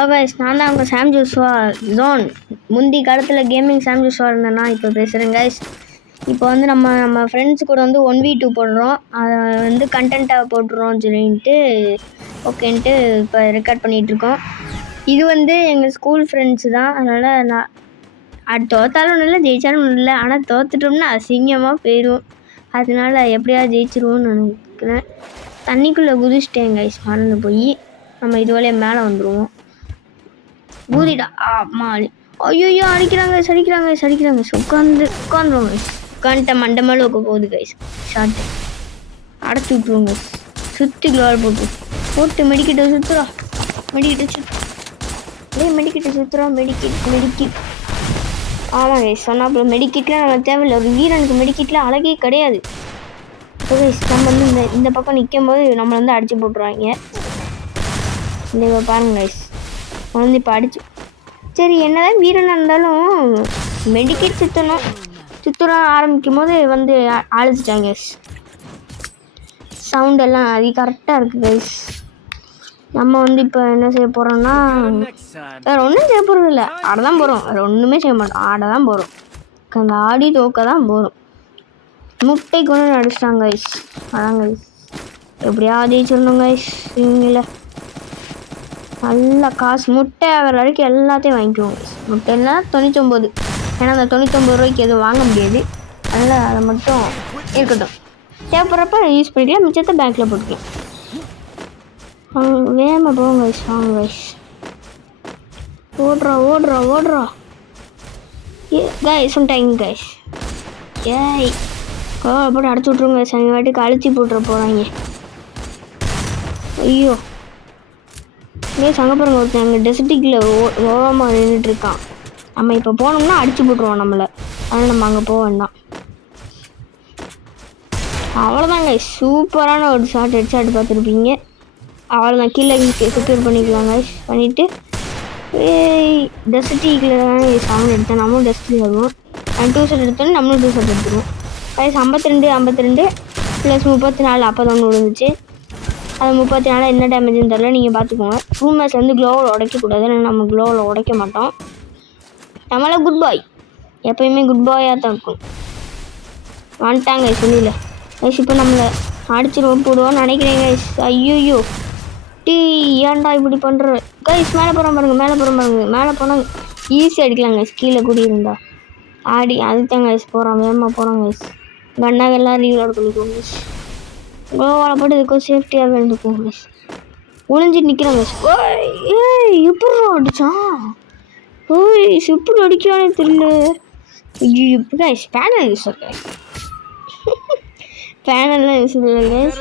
Hello guys, நான் தான் உங்கள் சாம் ஜோஸ்வா ஜோன். முந்தி காலத்தில் கேமிங் சாம் ஜோஸ்வா இருந்தேன்னா இப்போ பேசுகிறேன் கைஸ். இப்போ வந்து நம்ம ஃப்ரெண்ட்ஸ் கூட வந்து 1v2 போடுறோம். அதை வந்து கண்டென்ட்டாக போட்டுருவோம் சொல்லிட்டு ஓகேன்ட்டு இப்போ ரெக்கார்ட் பண்ணிகிட்ருக்கோம். இது வந்து எங்கள் ஸ்கூல் ஃப்ரெண்ட்ஸு தான். அதனால் நான் தோத்தாலும் ஒன்றும் இல்லை, ஜெயித்தாலும் ஒன்றும் இல்லை. ஆனால் தோத்துட்டோம்னா அசிங்கமாக போயிடும். அதனால எப்படியாவது ஜெயிச்சிருவோன்னு நினைக்கிறேன். தண்ணிக்குள்ளே குதிச்சிட்டேன் கைஸ், மறந்து போய். நம்ம இதுவரையே மேலே வந்துடுவோம். பூதிடா மாலி. ஐயோ அடிக்கிறாங்க உட்காந்துருவோங்க. உட்காந்துட்ட மண்டை மேலே வைக்க போகுது கைஸ். ஷார்ட்டு அடைச்சி விட்ருவோங்க. சுற்றி க்ளோர் போட்டு மெடிக்கிட்ட சுற்றுறோம். மெடிக்கிட் ஆமாம் கைஸ், சொன்னாப்புல மெடிக்கிட்லாம் நம்ம தேவையில்லை. ஒரு வீரனுக்கு மெடிக்கிட்லாம் அழகே கிடையாது. இப்போ கைஸ் நம்ம வந்து இந்த பக்கம் நிற்கும் போது நம்மளை வந்து அடித்து போட்டுருவாங்க. இந்த பாருங்க கைஸ், வந்து இப்போ அடிச்சு சரி என்னதான் வீரனாக இருந்தாலும் மெடிக்கேட் சுத்தர ஆரம்பிக்கும் போது வந்து அழைச்சிட்டாங்க கைஸ். சவுண்டெல்லாம் அது கரெக்டாக இருக்குது கைஸ். நம்ம வந்து இப்போ என்ன செய்ய போகிறோம்னா வேறு ஒன்றும் செய்ய போகிறது இல்லை, ஆட தான் போகிறோம். வேறு ஒன்றுமே செய்ய மாட்டோம், ஆட தான் போகிறோம். அந்த ஆடி தோக்க தான் போகிறோம். முட்டைக்கு ஒன்று அடிச்சிட்டாங்க கைஸ். அதான் கைஸ் எப்படியாவது ஜெயிச்சிடணும் கைஸ். இவங்கள நல்லா காசு முட்டை ஆகிற வரைக்கும் எல்லாத்தையும் வாங்கிக்குவோம். முட்டை எல்லாம் 99. ஏன்னா அந்த 99 ரூபாய்க்கு எதுவும் வாங்க முடியாது. அதனால் அதை மட்டும் இருக்கட்டும், தேவைப்படுறப்ப யூஸ் பண்ணிக்கலாம். மிச்சத்தை பேங்க்கில் போட்டுக்கலாம். வேகமாக போங்க கைஸ், வாங்க கைஸ். ஓடுறா கைஸ் சொல்லிட்டாங்க கைஸ். ஏய் போட்டு அடைச்சி விட்ருவோங்க கைஸ். அவங்க வாட்டுக்கு அழிச்சி போட்டுற போகிறாங்க. ஐயோ அங்கே பாருங்க, ஒருத்தன் அங்கே டெசர்ட்டிக்கில் ஓரமாக நின்றுட்டுருக்கான். நம்ம இப்போ போனோம்னா அடிச்சு போட்டுருவோம் நம்மளை. அதனால் நம்ம அங்கே போக வேண்டாம். அவ்வளோதாங்க, சூப்பரான ஒரு ஹெட்ஷாட் பார்த்துருப்பீங்க. அவ்வளோதான், கீழே செக்யூர் பண்ணிக்கலாங்க. பண்ணிவிட்டு டெசர்ட்டிக்கில் தான் சவுண்ட் எடுத்தேன். நம்மளும் டெசர்ட்டில் வருவோம். 2 ஷாட் எடுத்தோன்னே நம்மளும் 2 ஷாட் எடுத்துருவோம். கைஸ் 52 ப்ளஸ் 34 அப்போ தான் ஒன்று விழுந்துச்சு. அது 34 என்ன டேமேஜ்னு தெரில, நீங்கள் பார்த்துக்கோங்க. ரூம்மேட்ஸ் வந்து க்ளோவில் உடைக்கக்கூடாது. நம்ம க்ளோவில் உடைக்க மாட்டோம். நம்மள குட் பாய், எப்போயுமே குட் பாயாக தான் இருக்கும். வந்துட்டாங்க கைஸ் வெளியில். கைஸ் இப்போ நம்மளை அடிச்சு போடுவோன்னு நினைக்கிறேன் கைஸ். ஐயோ ஏன்டா இப்படி பண்ணுற கைஸ். மேலே போகிறாங்க. ஈஸியாக அடிக்கலாம் கைஸ், கீழே கூடி இருந்தா அதுதான் கைஸ் போகிறான். வேகமாக போகிறாங்க கைஸ். கண்ணாக எல்லாம் ரீலோட் பண்ணிக்கோங்க கைஸ். கோவால் போட்டு இதுக்கும் சேஃப்டியாக இருந்துக்கும் கைஸ். ஒளிஞ்சிட்டு நிற்கிறாங்க கைஸ். எப்படி அடித்தான்? எப்படி அடிக்கிறானே தெரியல. இப்போ கைஸ் பேனல் யூஸ் கைஸ். பேனல்லாம் யூஸ் இல்லை கைஸ்,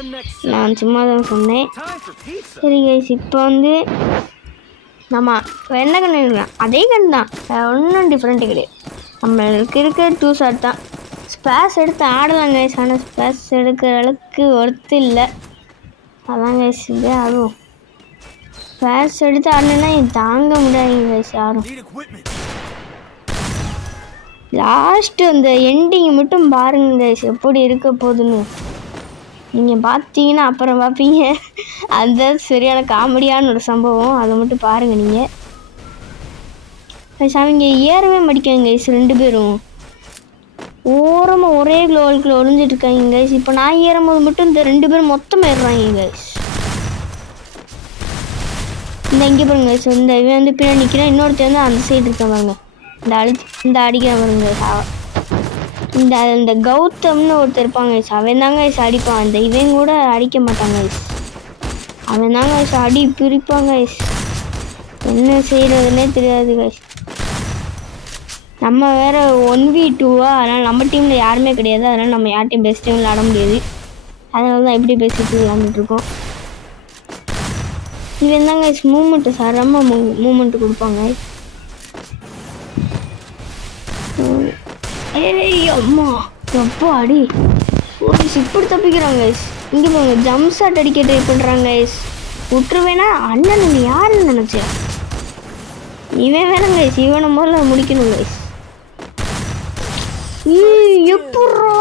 நான் சும்மா தான் சொன்னேன். சரி கைஸ், இப்போ வந்து நம்ம என்ன கண்ணு இருக்கலாம், அதே கண் தான், ஒன்றும் டிஃப்ரெண்ட்டு கிடையாது. நம்மளுக்கு இருக்க 2 ஷாட் தான். ஸ்பேஸ் எடுத்து ஆடலாம் கைஸ், ஆனால் ஸ்பேஸ் எடுக்கிற அளவுக்கு ஒர்த்து இல்லை. அதான் கைஸ் இதே ஆகும். ஸ்பேஸ் எடுத்து ஆடணுன்னா தாங்க முடியாது கைஸ் யாரும். லாஸ்ட்டு அந்த எண்டிங் மட்டும் பாருங்க கைஸ், எப்படி இருக்க போகுதுன்னு. நீங்கள் பார்த்தீங்கன்னா அப்புறம் பார்ப்பீங்க. அந்த சரியான காமெடியான ஒரு சம்பவம், அதை மட்டும் பாருங்கள் நீங்கள். கைஸ் அவங்க ஏறவே மாட்டிக்காங்க கைஸ், 2 பேரும் ஓரமாக ஒரே க்ளோவுக்குள்ள ஒளிஞ்சிட்டு இருக்காங்க கைஸ். இப்போ நான் ஏறும்போது மட்டும் இந்த 2 பேரும் மொத்தமாக ஏறுறாங்க கைஸ். இந்த இங்கே பாருங்க கைஸ், இந்த இவன் வந்து பின்னாடி நிற்கிறான். இன்னொருத்தர் வந்து அந்த சைடு இருக்கான் பாருங்க. இந்த அடிக்கிற பாருங்க. இந்த கௌதம்னு ஒருத்தர் இருப்பாங்க கைஸ், அவன் தாங்க கைஸ் அடிப்பான். அந்த இவன் கூட அடிக்க மாட்டாங்க கைஸ், அவன் தாங்க கைஸ் அடி பிரிப்பாங்க கைஸ். என்ன செய்கிறதுனே தெரியாது கைஸ். நம்ம வேறு 1v2வா, அதனால் நம்ம டீமில் யாருமே கிடையாது. அதனால் நம்ம யார்ட்டையும் பெஸ்ட் டீம் விளாட முடியாது. அதனால தான் எப்படி பேசிட்டு விளாண்டுட்ருக்கோம். இது என்னங்க மூமெண்ட்டு சார், ரொம்ப மூமெண்ட்டு கொடுப்பாங்க. அம்மா எப்போ அடி இப்படி தப்பிக்கிறாங்க கைஸ். இங்கே போங்க, ஜம்ப் ஷாட் அடிக்க ட்ரை பண்ணுறாங்க கைஸ். விட்டுருவேனா அண்ணன் நீ யாருன்னு நினச்சேன். இவன் வேணாங்க கைஸ், இவனை முதல்ல முடிக்கணும் கைஸ். எப்பட்றா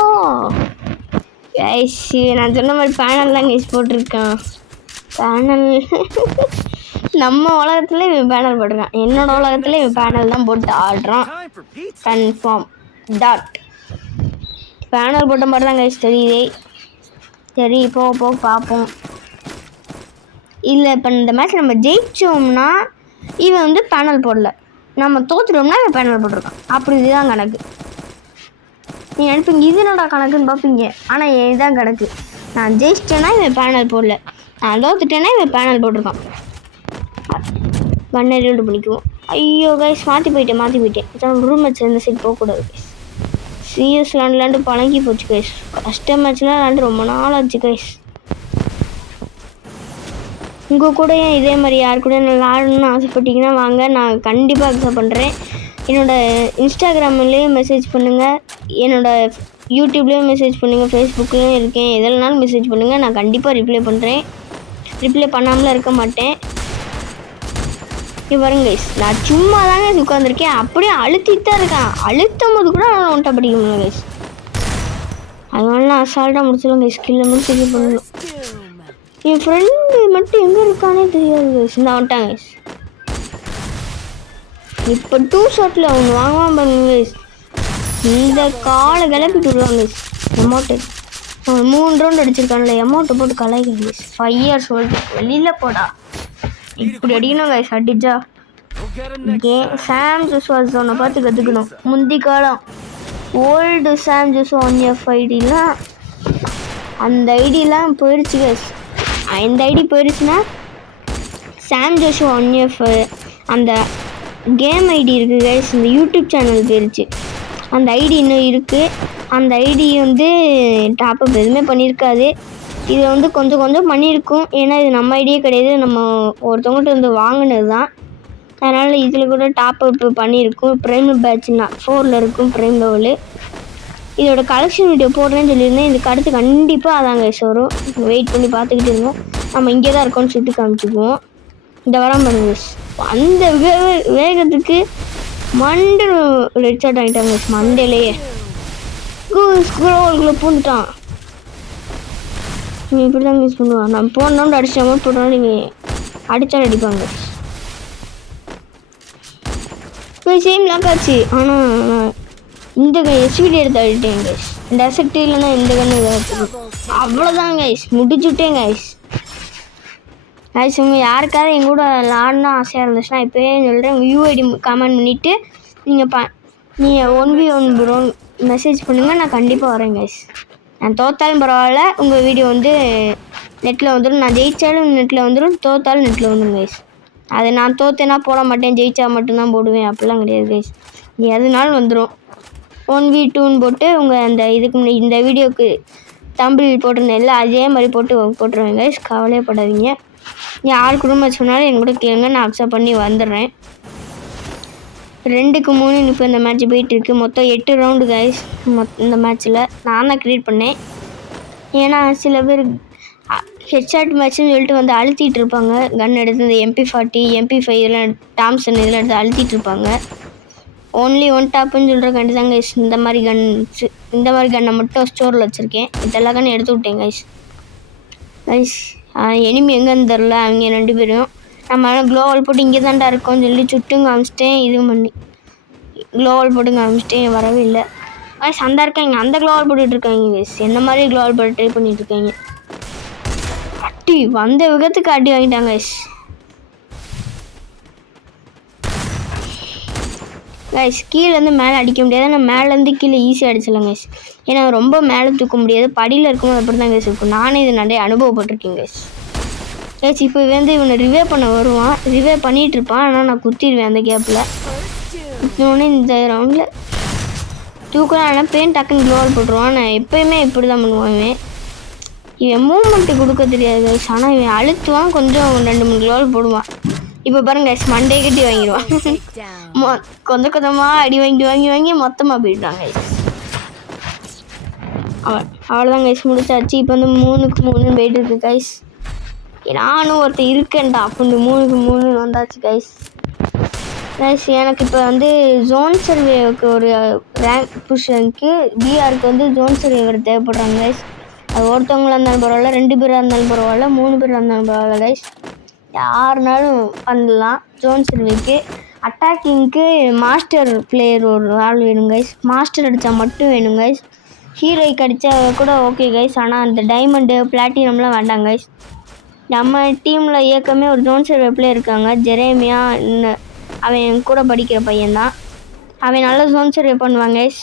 கைஸ், நான் சொன்ன மாதிரி பேனல் தான் கைஸ் போட்டிருக்கான். பேனல் நம்ம உலகத்துல இவன் பேனல் போட்டிருக்கான், என்னோட உலகத்துல இவன் பேனல் தான் போட்டு ஆடுறான். கன்ஃபார்ம் டாட் பேனல் போட்ட மாதிரி தான் கைஸ் தெரியுதே. சரி போக பார்ப்போம். இல்லை இப்போ இந்த மேட்ச் நம்ம ஜெயிச்சோம்னா இவன் வந்து பேனல் போடல, நம்ம தோத்துட்டோம்னா இவன் பேனல் போட்டிருக்கான். அப்படி இதுதான் கணக்கு. நீங்கள் நினைப்பீங்க இது என்னடா கணக்குன்னு பார்ப்பீங்க, ஆனால் இதுதான் கணக்கு. நான் ஜெயிச்சிட்டேன்னா இவன் பேனல் போடல, நான் தோத்துட்டேன்னா இவன் பேனல் போட்டிருக்கான். கண்ணை ரீல்டு பண்ணிக்குவோம். ஐயோ கைஸ் மாற்றி போயிட்டேன். ரூம் மேட்ச் இந்த சைட் போகக்கூடாது கைஸ். சிஎஸ் விளாண்டு பழங்கி போச்சு கைஸ். கஷ்ட மேட்ச்லாம் விளாண்டு ரொம்ப நாள் ஆச்சு கைஸ். உங்கள் கூட ஏன் இதே மாதிரி யார் கூட நான் விளாடணும்னு ஆசைப்பட்டீங்கன்னா வாங்க, நான் கண்டிப்பாக அக்செப்ட் பண்ணுறேன். என்னோடய இன்ஸ்டாகிராம்லேயும் மெசேஜ் பண்ணுங்கள், என்னோடய யூடியூப்லேயும் மெசேஜ் பண்ணுங்கள், ஃபேஸ்புக்லேயும் இருக்கேன். எதுலனாலும் மெசேஜ் பண்ணுங்கள், நான் கண்டிப்பாக ரிப்ளை பண்ணுறேன். ரிப்ளை பண்ணாமலாம் இருக்க மாட்டேன். இங்கே பாருங்க கைஸ், நான் சும்மா தாங்க உட்காந்துருக்கேன், அப்படியே அழுத்திட்டு தான் இருக்கேன். அழுத்தும் போது கூட நான் ஒன்றை படிக்க முடியல கைஸ். அதனால நான் அசால்ட்டாக முடிச்சிடலாம் கைஸ். ஸ்கில்லை மட்டும் சரி பண்ணணும். என் ஃப்ரெண்டு மட்டும் எங்கே இருக்கானே தெரியாது கைஸ். இந்த வந்துட்டான் கைஸ். இப்போ 2 ஷாட்டில் ஒன்று வாங்குவான் பாருங்க கைஸ். இந்த காலை கிளப்பிட்டு விடுவாங்க கைஸ். அமௌண்ட்டு அவன் 3 ரவுண்ட் அடிச்சிருக்கான்ல, அமௌண்ட்டை போட்டு கலாய்க்க கைஸ். 5 இயர்ஸ் ஓல்டு வெளியில் போடா, இப்படி அடிக்கணும் கைஸ். அடிச்சா சாம் ஜோஸ்வாஸோனை பார்த்து கற்றுக்கணும். முந்தி காலம் ஓல்டு சாம் ஜோஸ் 1F ஐடிலாம், அந்த ஐடியெலாம் போயிடுச்சு கைஸ். இந்த ஐடி போயிடுச்சுன்னா சாம் ஜோஸ் 1F அந்த கேம் ஐடி இருக்குது கைஸ். இந்த யூடியூப் சேனல் போயிடுச்சு. அந்த ஐடி இன்னும் இருக்குது. அந்த ஐடி வந்து டாப்அப் எதுவுமே பண்ணியிருக்காது. இதை வந்து கொஞ்சம் கொஞ்சம் பண்ணியிருக்கும், ஏன்னா இது நம்ம ஐடியே கிடையாது, நம்ம ஒருத்தவங்கள்ட்ட வந்து வாங்கினது தான். அதனால் இதில் கூட டாப்அப் பண்ணியிருக்கும். ப்ரைம் பேட்ச்னா 4ல் இருக்கும் ப்ரைம் லெவலு. இதோட கலெக்ஷன் வீடியோ போடுறேன்னு சொல்லியிருந்தேன். இதுக்கு அடுத்து கண்டிப்பாக அதான் கைஸ் வரும். வெயிட் பண்ணி பார்த்துக்கிட்டு இருந்தோம். நம்ம இங்கே தான் இருக்கோம்னு சுட்டு காமிச்சுக்குவோம். இந்த வரம் பண்ணுங்க அந்த வேகத்துக்கு மண்டை ரெட் ஷாட் ஆகிட்டாங்க மண்டையிலேயே. ஸ்க்ரோல்குள்ளே பூந்துட்டான். நீ இப்படி தான் யூஸ் பண்ணுவான். நான் போனோன்னு அடிச்சு அமௌண்ட் போட்டோன்னா நீங்கள் அடித்தாலும் அடிப்பாங்க. போய் சேம் லாக் ஆச்சு. ஆனால் இந்த எஸ்விடி எடுத்து அடிட்டேன் கைஸ். இந்த அசெக்ட் இல்லைன்னா இந்த கண்ணு அவ்வளோதான் கைஸ், முடிச்சுட்டேன் கைஸ். கைஸ் உங்கள் யாருக்காவது எங்கள் கூட விளாட்னா ஆசையாக இருந்துச்சுன்னா இப்போயே சொல்கிறேன், உங்கள் யூஐடி கமெண்ட் பண்ணிவிட்டு நீங்கள் 1v1 ப்ரோ மெசேஜ் பண்ணுங்கள், நான் கண்டிப்பாக வரேன் கைஸ். நான் தோத்தாலும் பரவாயில்ல, உங்கள் வீடியோ வந்து நெட்டில் வந்துடும். நான் ஜெயித்தாலும் நெட்டில் வந்துடும், தோத்தாலும் நெட்டில் வந்துடும் கைஸ். அது நான் தோத்தேன்னா போட மாட்டேன், ஜெயிச்சா மட்டும்தான் போடுவேன் அப்படிலாம் கிடையாது கைஸ். நீ எதுனாலும் வந்துடும். 1v2ன்னு போட்டு உங்கள் அந்த இதுக்கு முன்னாடி இந்த வீடியோவுக்கு தம்பிள் போட்டிருந்தேன் இல்லை, அதே மாதிரி போட்டுருவேன் கைஸ். கவலையப்படாதீங்க. யார் குடும்பம் சொன்னாலும் என் கூட கேளுங்க, நான் அக்செப்ட் பண்ணி வந்துடுறேன். 2க்கு 3 இப்போ இந்த மேட்ச் போயிட்டுருக்கு. மொத்தம் 8 ரவுண்டு கைஸ். இந்த மேட்ச்சில் நான் தான் க்ரியேட் பண்ணேன். ஏன்னா சில பேர் ஹெட்ஷாட் மேட்ச்னு சொல்லிட்டு வந்து அழுத்திட்டு இருப்பாங்க. கன் எடுத்து இந்த MP40 MP5 இதெல்லாம் டாம்சன் இதெல்லாம் எடுத்து அழுத்திட்டு இருப்பாங்க. ஓன்லி 1 டாப்புன்னு சொல்கிற கண்டி தான் கைஸ். இந்த மாதிரி கன்னை மட்டும் ஸ்டோரில் வச்சுருக்கேன். இதெல்லாம் கண்ணு எடுத்து விட்டேன் கைஸ். எனிமி எங்கேன்னு தெரில, அவங்க 2 பேரும். நம்ம க்ளோவால் போட்டு இங்கே தான்டா இருக்கோம்னு சொல்லி சுட்டும் காமிச்சிட்டேன். இது பண்ணி க்ளோவால் போட்டு காமிச்சிட்டேன், வரவே இல்லை கைஸ். அந்த இருக்காங்க, அந்த க்ளோவால் போட்டுட்ருக்காங்க கைஸ். என்ன மாதிரி க்ளோவால் போட்டு ட்ரை பண்ணிகிட்ருக்காங்க. அட்டி வந்த விதத்துக்கு அடி வாங்கிட்டாங்க கைஸ். கைஸ் கீழேருந்து மேலே அடிக்க முடியாது, நான் மேலேருந்து கீழே ஈஸியாக அடிச்சிடலாம் கைஸ். ஏன்னா ரொம்ப மேலே தூக்க முடியாது, படியில் இருக்கும்போது அப்படி தான் கைஸ் இருக்கும். நானே இது நிறைய அனுபவப்பட்டிருக்கேன் கைஸ். கைஸ் இப்போ வந்து இவனை ரிவே பண்ண வருவான், ரிவே பண்ணிகிட்ருப்பான். ஆனால் நான் குத்திடுவேன் அந்த கேப்பில். இன்னொன்று இந்த ரவுண்டில் தூக்கலாம் நினைப்பேன், டக்குன்னு க்ளோவால் போட்டுருவான். நான் எப்போயுமே இப்படி தான் பண்ணுவான். இவன் மூவ்மெண்ட்டு கொடுக்க தெரியாது கைஸ், ஆனால் இவன் அழுத்துவான், கொஞ்சம் 2-3 க்ளோவால் போடுவான். இப்போ பாருங்க கைஸ், மண்டே கட்டி வாங்கிடுவான். கொஞ்சம் கொஞ்சமாக அடி வாங்கி மொத்தமாக போயிட்டாங்க கைஸ். அவ்வளோதான் கைஸ், முடிச்சாச்சு. இப்போ வந்து 3க்கு 3 போயிட்டு இருக்கு கைஸ். நானும் ஒருத்தர் இருக்கேன்டா அப்படின்னு 3க்கு 3 வந்தாச்சு கைஸ். கைஸ் எனக்கு இப்போ வந்து ஜோன் சர்வேவுக்கு ஒரு ரேங்க் புஷனுக்கு பிஆருக்கு வந்து ஜோன் சர்வேவர் தேவைப்படுறாங்க கைஸ். அது ஒருத்தவங்களாக இருந்தாலும் பரவாயில்ல, 2 பேராக இருந்தாலும் பரவாயில்ல, 3 பேராக இருந்தாலும் பரவாயில்ல கைஸ். யாருனாலும் பண்ணலாம் ஜோன் சர்வேக்கு. அட்டாக்கிங்க்கு மாஸ்டர் பிளேயர் ஒரு ஆள் வேணும் கைஸ். மாஸ்டர் அடித்தா மட்டும் வேணும் கைஸ். ஹீரோய்க்கு அடித்தா கூட ஓகே கைஸ். ஆனால் அந்த டைமண்டு பிளாட்டினம்லாம் வேண்டாம் கைஸ். நம்ம டீமில் ஏற்கனவே ஒரு ஜோன் சர்வே பிளேயர் இருக்காங்க, ஜெரேமியா. அவன் கூட படிக்கிற பையன்தான். அவன் நல்ல ஜோன் சர்வே பண்ணுவாங்க கைஸ்.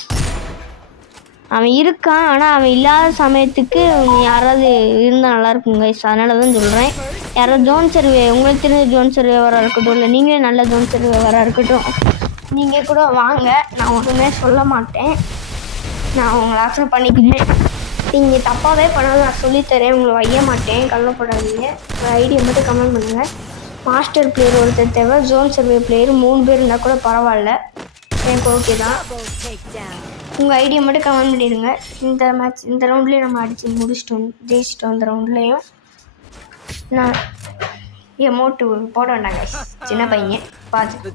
அவன் இருக்கான், ஆனால் அவன் இல்லாத சமயத்துக்கு யாராவது இருந்தால் நல்லாயிருக்கும் கைஸ். அதனால தான் சொல்கிறேன். யாராவது ஜோன் சர்வே உங்களுக்கு தெரிஞ்ச ஜோன் சர்வே வர இருக்கட்டும், இல்லை நீங்களே நல்ல ஜோன் சர்வே வர இருக்கட்டும், நீங்கள் கூட வாங்க. நான் ஒன்றுமே சொல்ல மாட்டேன், நான் உங்களை அக்செப்ட் பண்ணிக்கிறேன். நீங்கள் தப்பாகவே பண்ணாலும் நான் சொல்லித்தரேன், உங்களை வைய மாட்டேன், கவலைப்படாதீங்க. உங்கள் ஐடியா மட்டும் கமெண்ட் பண்ணுங்கள். மாஸ்டர் பிளேயர் ஒருத்தர் தேவை, ஜோன் சர்வே பிளேயர் 3 பேர் இருந்தால் கூட பரவாயில்ல, எனக்கு ஓகே தான். உங்கள் ஐடியா மட்டும் கமெண்ட் பண்ணிடுங்க. இந்த மேட்ச் இந்த ரவுண்ட்லேயும் நம்ம அடித்து முடிச்சிட்டோம், ஜெயிச்சிட்டோம். இந்த ரவுண்ட்லேயும் நான் எமௌண்ட்டு போட வேண்டாங்க. சின்ன பையன் பார்த்து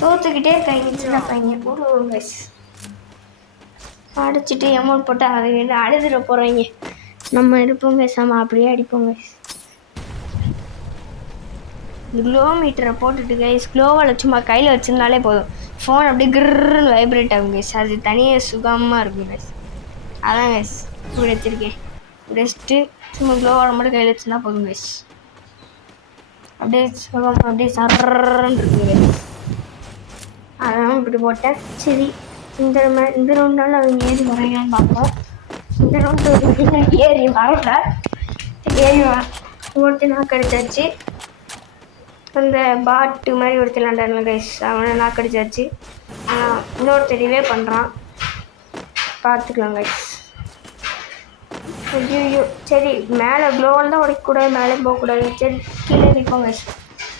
தோற்றுக்கிட்டே இருக்காங்க. சின்ன பையன் போடுவோம் கைஸ். அடிச்சுட்டு எமௌண்ட் போட்டு அது அழுதுட போகிறாங்க. நம்ம எடுப்போங்க சாம அப்படியே அடிப்போங்க. க்ளோ மீட்டரை போட்டுட்டு கைஸ், க்ளோவால் சும்மா கையில் வச்சுருந்தாலே போதும், ஃபோன் அப்படியே கிர்ன்னு வைப்ரேட் ஆகும் கைஸ். அது தனியாக சுகமாக இருக்கும் கைஸ். அதான் கைஸ் இப்படி வச்சுருக்கேன். ரெஸ்ட்டு சும்மா க்ளோவால் மட்டும் கையில் வச்சுருந்தா போதும் கைஸ். அப்படியே சுகமாக அப்படியே சர்ன்னு இருக்கு கைஸ். அதெல்லாம் இப்படி போட்டேன். சரி, இந்த ரவுண்டால் அவங்க ஏறி வரையான்னு பார்ப்போம். இந்த ரவுண்டு ஏறி வரல, ஏறி ஒருத்தர் நாக்கு அடிச்சாச்சு. அந்த பாட்டு மாதிரி ஒருத்தர் விளாண்டாருல கைஸ், அவனை நாக்கு அடிச்சாச்சு. இன்னொருத்தர் ரிவே பண்ணுறான், பார்த்துக்கலாம் கைஸ். ஐயோ சரி, மேலே க்ளோவால் தான் உடைக்கக்கூடாது, மேலே போகக்கூடாது. சரி கீழே நிற்போம் கைஸ்.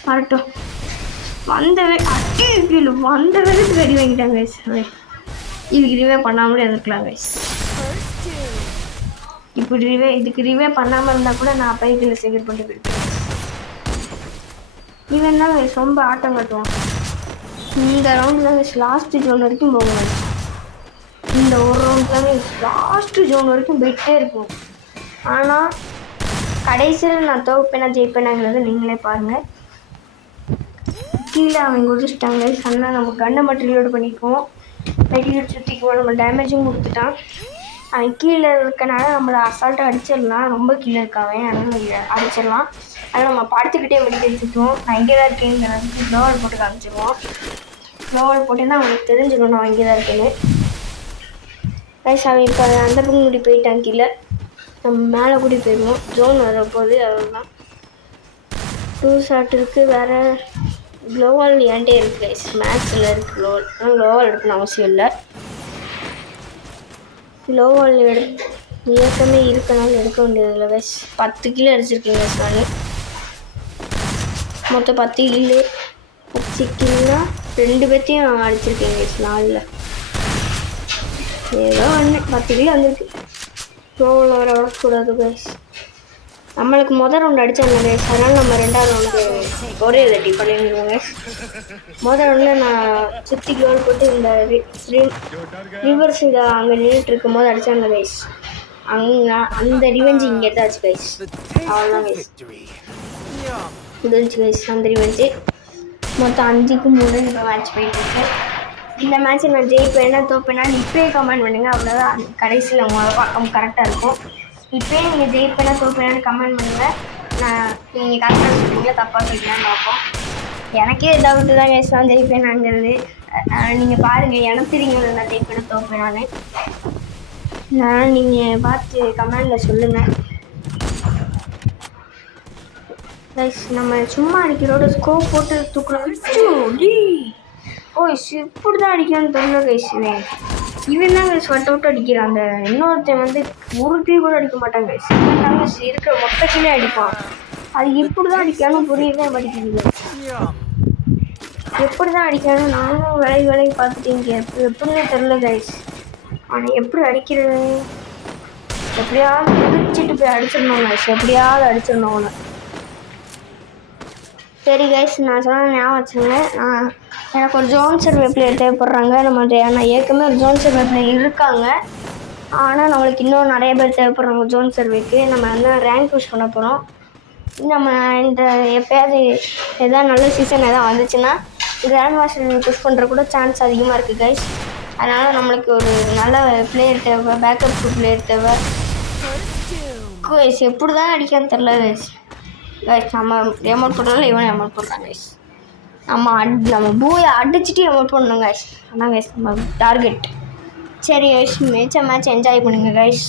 வரட்டும். வந்தவே கீழே வந்த வேலைக்கு ரெடி வாங்கிட்டாங்க கைஸ். இதுக்கு ரிவே பண்ணாமலே இருக்கலாம் கைஸ். இப்படி இதுக்கு ரிவே பண்ணாமல் இருந்தால் கூட நான் பைக்கில் சேகர் பண்ணி போயிருக்கேன். இவன் தான் கைஸ் ரொம்ப ஆட்டம் காட்டுவான். இந்த ரவுண்டில் கைஸ் லாஸ்ட்டு ஜோன் வரைக்கும் போகும். இந்த ஒரு ரவுண்டில் கைஸ் லாஸ்ட்டு ஜோன் வரைக்கும் போயிட்டே இருக்கும். ஆனால் கடைசியில் நான் தோப்பேனா ஜெயிப்பேனாங்கிறத நீங்களே பாருங்கள். கீழே அவங்க குதிச்சிட்டாங்க. ஆனால் நம்ம கண்ணை மட்டும் ரீலோடு பண்ணிக்குவோம். ரீலோடு சுற்றிக்குவோம். நம்ம டேமேஜும் கொடுத்துட்டான். அவன் கீழே இருக்கனால நம்மளை அசால்ட்டாக அடிச்சிடலாம். ரொம்ப கீழே இருக்காவன், அதனால் அடிச்சிடலாம். அதனால் நம்ம படுத்துக்கிட்டே வெடிக்க வச்சுக்குவோம். நான் இங்கே தான் இருக்கேங்கிறதுக்கு க்ளோவல் போட்டு காமிச்சிடுவோம். க்ளோவல் போட்டேன்னா அவங்களுக்கு தெரிஞ்சிடும் நான் இங்கே தான் இருக்கேன்னு. கைஸ் அவன் இப்போ அந்த பக்கம் கூடி போயிட்டான். கீழே நம்ம மேலே கூடி போயிடுவோம். ஜோன் வரப்போகுது, அதுதான் 2 ஷாட் இருக்குது. வேறு க்ளோவால் ஏன்ட்டே இருக்குது கைஸ், மேட்ச்சில் இருக்குது க்ளோவால். ஆனால் க்ளோவால் எடுக்கணும் அவசியம் இல்லை. க்ளோவால் ஏற்கனவே இருக்கனால எடுக்க வேண்டியதில்லை கைஸ். 10 கிலோ அடிச்சிருக்கேன் கைஸ். நான் மொத்தம் 10 கிலோ. 10 கிலோனா 2 பேர்த்தையும் நான் அடிச்சிருக்கேன் கைஸ் 4ல். ஏதோ ஒன்று 10 கிலோ வந்திருக்கு. க்ளோவால் வர வரக்கூடாது கைஸ். நம்மளுக்கு முதல் ரவுண்டு அடித்தாங்க கைஸ், அதனால் நம்ம 2வது ரவுண்டு ஒரே தட்டி பண்ணிடுவோங்க. முதல் ரவுண்டில் நான் சுற்றி க்ளோவல் போட்டு இந்த ரிவர்ஸ் இதை அங்கே நின்றுட்டு இருக்கும் போது அடித்தாங்க கைஸ். அந்த ரிவெஞ்சு இங்கே எடுத்தாச்சு கைஸ். அவ்வளோதான் கைஸ், முடிஞ்சு கைஸ் அந்த ரிவெஞ்சு. மொத்தம் 5க்கு 3 இப்போ மேட்ச் போயிட்டுருக்கு. இந்த மேட்ச்சை நான் ஜெயிப்பேன்னா தோப்பேன்னா இப்போயே கமெண்ட் பண்ணுங்கள், அவ்வளோதான் கடைசியில் உங்களை பார்க்க கரெக்டாக இருக்கும். இப்போயே நீங்கள் ஜெயிப்பேன்னா தோப்பேனான்னு கமெண்ட் பண்ணுங்கள். நான் நீங்கள் கரெக்டாக சொல்லுவீங்க, தப்பாக சொல்லிங்களான்னு பார்ப்போம். எனக்கே டவுட்டு தான் கைஸ் நான் ஜெயிப்பேனாங்கிறது. நீங்கள் பாருங்கள், எனக்கு தெரியுங்க நான் ஜெயிப்பேன்னா தோப்பேனான்னு. நான் நீங்கள் பார்த்து கமெண்டில் சொல்லுங்கள் கைஸ். நம்ம சும்மா அடிக்கிறோட ஸ்கோப் போட்டு தூக்கணும். ஓ இப்படி தான் அடிக்கணும்னு தெரியல கைஸ். இவன் தான் கைஸ் ஸ்வெட் அவுட் அடிக்கிறான். அந்த இன்னொருத்தன் வந்து ஒரு டீ கூட அடிக்க மாட்டாங்க கைஸ். இவன் தான் கைஸ் இருக்கிற மொத்தத்திலே அடிப்பான். அது எப்படி தான் அடிக்கணும் புரியவே மாட்டேங்குது. எப்படி தான் அடிக்கணும் நானும் விலகி பார்த்துட்டீங்க, எப்படின்னு தெரில கைஸ். ஆனால் எப்படி அடிக்கிறது, எப்படியாவது குதிச்சுட்டு போய் அடிச்சிடணும் கைஸ், எப்படியாவது அடிச்சிடணும் அவனை. சரி கைஸ், நான் சொன்ன ஞாபகம் வச்சுங்க. எனக்கு ஒரு ஜோன் சர்வே பிளேயர் தேவைப்படுறாங்க. நான் ஏற்கனவே ஒரு ஜோன் சர்வே பிளேயர் இருக்காங்க, ஆனால் நம்மளுக்கு இன்னும் நிறைய பேர் தேவைப்படுறாங்க ஜோன் சர்வேக்கு. நம்ம வந்து ரேங்க் புஷ் பண்ண போகிறோம். நம்ம இந்த எப்போயாவது எதாவது நல்ல சீசன் எதாவது வந்துச்சுன்னா கிராண்ட் மாஸ்டர் புஷ் பண்ணுற கூட சான்ஸ் அதிகமாக இருக்குது கைஸ். அதனால் நம்மளுக்கு ஒரு நல்ல பிளேயர் தேவை, பேக்கப் பிளேயர் தேவை கைஸ். எப்படி தான் அடிக்கான்னு தெரில கைஸ். நம்ம எமௌண்ட் போட்டாலும் இவன் எமௌண்ட் போடுறான் கைஸ். நம்ம பூயை அடிச்சுட்டு எமௌண்ட் பண்ணணும் கைஸ். அதான் கைஸ் நம்ம டார்கெட். சரி கைஸ், மேட்ச் என்ஜாய் பண்ணுங்க கைஸ்.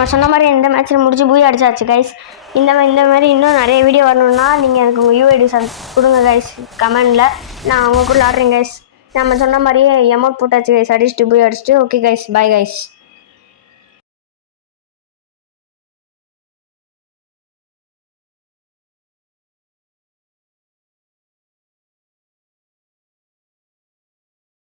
நம்ம சொன்ன மாதிரி இந்த மேட்ச்சில் முடிச்சு பூய் அடிச்சாச்சு கைஸ். இந்த மாதிரி இன்னும் நிறைய வீடியோ வரணும்னா நீங்கள் எனக்கு உங்கள் யூஐடி கொடுங்க கைஸ் கமெண்டில். நான் அவங்க கூட விளாட்றேன் கைஸ். நம்ம சொன்ன மாதிரியே எமௌண்ட் போட்டாச்சு கைஸ், அடிச்சுட்டு பூய் அடிச்சுட்டு. Okay guys, bye guys.